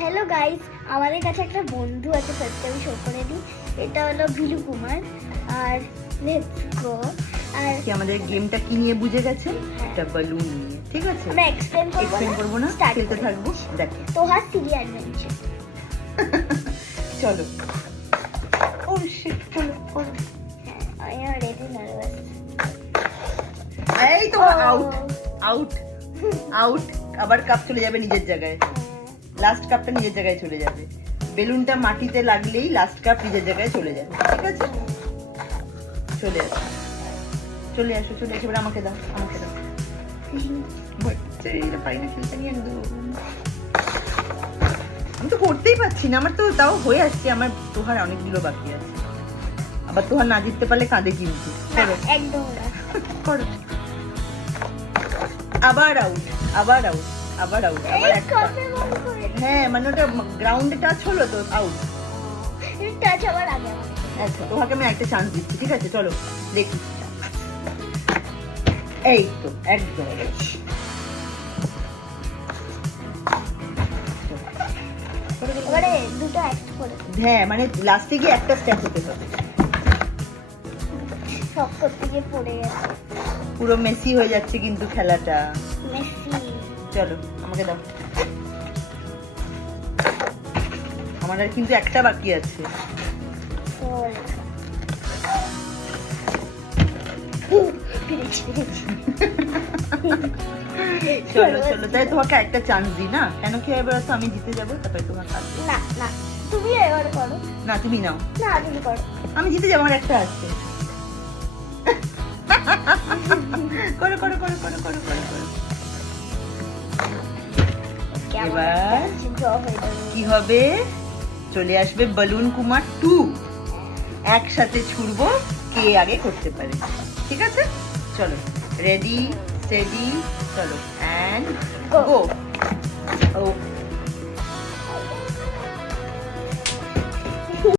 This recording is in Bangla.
হ্যালো গাইস, আমাদের কাছে একটা বন্ধু আছে, ফার্স্টে আমি শো করে দিই। এটা হলো ভিলু কুমার। আর লেটস গো। আর কি আমাদের গেমটা কি নিয়ে বুঝে গেছেন? এটা বালুন নিয়ে, ঠিক আছে? আমরা এক্সপ্লেন করবো না, খেলতে থাকবো। দেখো তোহার সিরি অ্যাডভেঞ্চার। চলো। ও শিট, চলো করো। I am ready nervous. এই তো আউট আউট আউট। আবার কাপ চলে যাবে নিজের জায়গায়। লাস্ট কাপটা নিজের জায়গায় চলে যাবে। বেলুনটা মাটিতে লাগলেই লাস্ট কাপ নিজের জায়গায় চলে যাবে, ঠিক আছে? চলে আসো চলে আসো চলে আসো। এবার আমাকে দাও, আমাকে দাও। এটা পারি না খেলতে, নিয়ে দেবো। আমি তো করতেই পারছি না, আমার তো তাও হয়ে আসছে। আমার তোহার অনেকগুলো বাকি আছে। আবার তোহার না জিততে পারলে কাঁদে কিন্তু। করো একদম না। করো। আবার আউট, আবার আউট, আবার আউট, আবার একটা। হ্যাঁ মানে ওটা গ্রাউন্ডে টাচ হলো তো আউট। টাচ আবার আগে। আচ্ছা তোমাকে আমি একটা চান্স দিচ্ছি, ঠিক আছে? চলো দেখি। এই তো একদম। এবারে দুটো অ্যাক্ট করে হ্যাঁ মানে লাস্টে গিয়ে একটা স্টেপ হতে হবে। সব করতে গিয়ে পড়ে গেছে। পুরো মেসি হয়ে যাচ্ছে কিন্তু খেলাটা। মেসি। চলো আমাকে দাও। আমার আর কিন্তু একটা বাকি আছে। চলো চলো, তাই তোমাকে একটা চান্স দিই না? কেন কি এবার তো আমি জিতে যাবো, তারপরে তোমার কাজ। না না, তুমি এবার করো। না তুমি নাও। না তুমি করো। আমি জিতে যাবো, আমার একটা আছে। করো করো করো করো করো করো করো। এবার কি হবে? চলে আসবে বালুন কুমার 2। একসাথে ছুড়বো, কে আগে করতে পারে, ঠিক আছে? চলো রেডি স্টেডি, চলো এন্ড গো।